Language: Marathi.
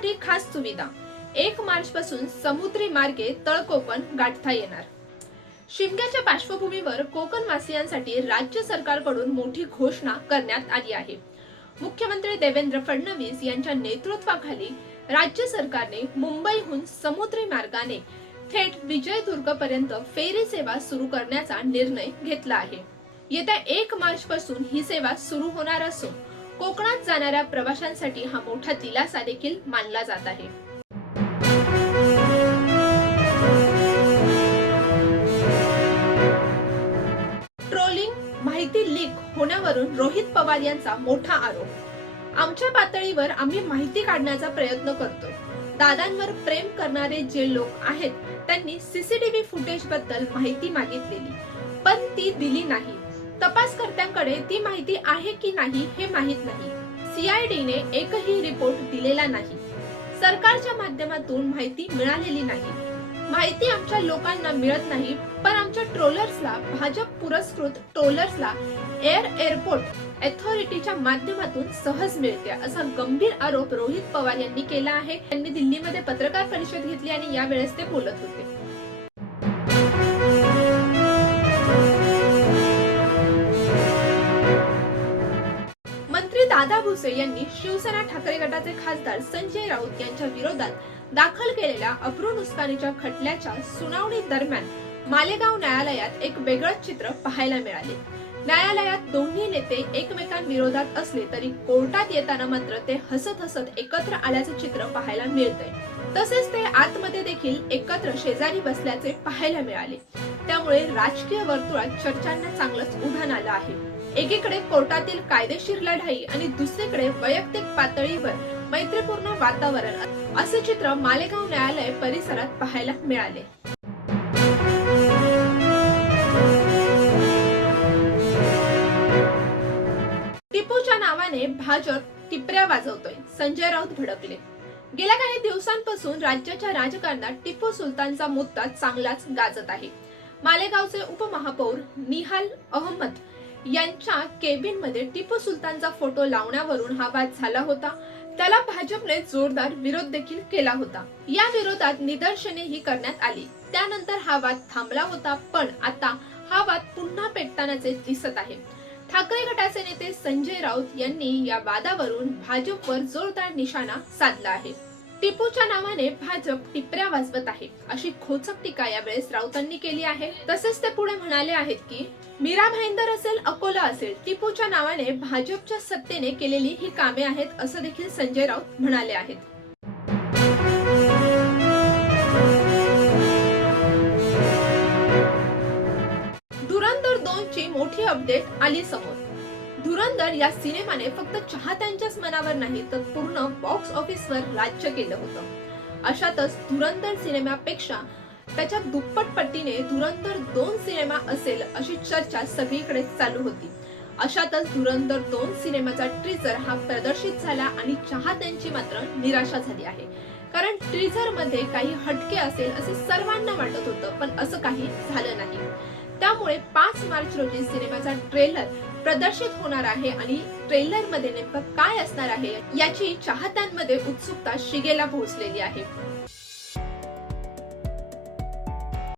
शिमग्यासाठी खास सुविधा 1 मार्च पासून समुद्री मार्गे तळ कोकण गाठता येणार। शिमग्याच्या पार्श्वभूमीवर कोकणवासियांसाठी राज्य सरकारकडून मोठी घोषणा करण्यात आली आहे। मुख्यमंत्री देवेंद्र फडणवीस यांच्या नेतृत्वाखाली राज्य सरकारने मुंबईहून समुद्री मार्गाने थेट विजयदुर्गपर्यंत फेरी सेवा सुरू करण्याचा निर्णय घेतला आहे। येत्या 1 मार्च पासून ही सेवा सुरू होणार असून कोकणात जाणाऱ्या प्रवाशांसाठी हा मोठा दिलासा देखील मानला जात आहे। ट्रोलिंग माहिती लीक होण्यावरून रोहित पवार यांचा मोठा आरोप। आमच्या पातळीवर आम्ही माहिती काढण्याचा प्रयत्न करतोय। दादांवर प्रेम करणारे जे लोक आहेत त्यांनी सीसीटीव्ही फुटेज बद्दल माहिती मागितलेली, पण ती दिली नाही। तपासकर्त्यांकडे ती माहिती आहे की नाही हे माहित नाही। सीआयडीने एकही रिपोर्ट दिलेला नाही। सरकारच्या माध्यमातून माहिती मिळालेली नाही। माहिती आमच्या लोकांना मिळत नाही, पण आमच्या ट्रोलर्सला, भाजप पुरस्कृत ट्रोलर्सला एअरपोर्ट अथॉरिटीच्या माध्यमातून सहज मिळते, असा गंभीर आरोप रोहित पवार यांनी केला आहे। त्यांनी दिल्लीमध्ये पत्रकार परिषद घेतली आणि यावेळेस ते बोलत होते। मंत्री दादा भुसे यांनी शिवसेना ठाकरे गटाचे खासदार संजय राऊत यांच्या विरोधात दाखल केलेल्या अब्रूनुकसानीच्या खटल्याच्या सुनावणी दरम्यान मालेगाव न्यायालयात एक वेगळंच चित्र पाहायला मिळाले। न्यायालयात दोन्ही नेते एकमेकांविरोधात असले तरी कोर्टात येताना मात्र ते हसत हसत एकत्र आल्याचे चित्र पाहायला मिळतंय। तसेच ते आतमध्ये देखील एकत्र शेजारी बसल्याचे पाहायला मिळाले। त्यामुळे राजकीय वर्तुळात चर्चांना चांगलंच उधाण आलं आहे। एकीकडे कोर्टातील कायदेशीर लढाई आणि दुसरीकडे वैयक्तिक पातळीवर मैत्रीपूर्ण वातावरण, असे चित्र मालेगाव न्यायालय परिसरात पाहायला मिळाले। टिपूच्या नावाने भाजप टिपऱ्या वाजवतोय, संजय राऊत भडकले। गेल्या काही दिवसांपासून राज्याच्या राजकारणात टिपू सुलतानचा मुद्दा चांगलाच गाजत आहे। मालेगावचे उपमहापौर निहाल अहमद यांच्या केबिन मध्ये टिपू सुलतानचा फोटो लावण्यावरून हा वाद झाला होता। त्याला भाजपने जोरदार विरोध देखील केला होता। या विरोधात निदर्शनेही करण्यात आली। त्यानंतर हा वाद थांबला होता, पण आता हा वाद पुन्हा पेटतानाचे दिसत आहे। ठाकरे गटाचे नेते संजय राऊत यांनी या वादावरून भाजपवर जोरदार निशाणा साधला आहे। टिपूच्या नावाने भाजप टिपऱ्या वाजवत आहे, अशी खोचक टीका यावेळेस राऊतांनी केली आहे। तसेच ते पुढे म्हणाले आहेत की मीरा भाईंदर असेल, अकोला असेल, टिपूच्या नावाने भाजपच्या सत्तेने केलेली ही कामे आहेत, असं देखील संजय राऊत म्हणाले आहेत। धुरंधर 2 ची मोठी अपडेट आली समोर। धुरंधर या सिनेमाने फक्त चाहत्यांच्याच मनावर नाही तर पूर्ण बॉक्स ऑफिसवर राज्य केलं होतं। अशातच धुरंधर सिनेमापेक्षा त्याच्या दुप्पट पटीने धुरंधर 2 सिनेमा असेल अशी चर्चा सगळीकडे चालू होती। अशातच धुरंधर 2 सिनेमाचा टीजर हा प्रदर्शित झाला आणि चाहत्यांची मात्र निराशा झाली आहे। कारण टीजर मध्ये काही हटके असेल असे सर्वांना वाटत होतं, पण असं काही झालं नाही। त्यामुळे 5 मार्च रोजी सिनेमाचा ट्रेलर प्रदर्शित होणार आहे आणि ट्रेलर मध्ये नेमकं काय असणार आहे याची चाहत्यांमध्ये उत्सुकता शिगेला पोहोचलेली आहे।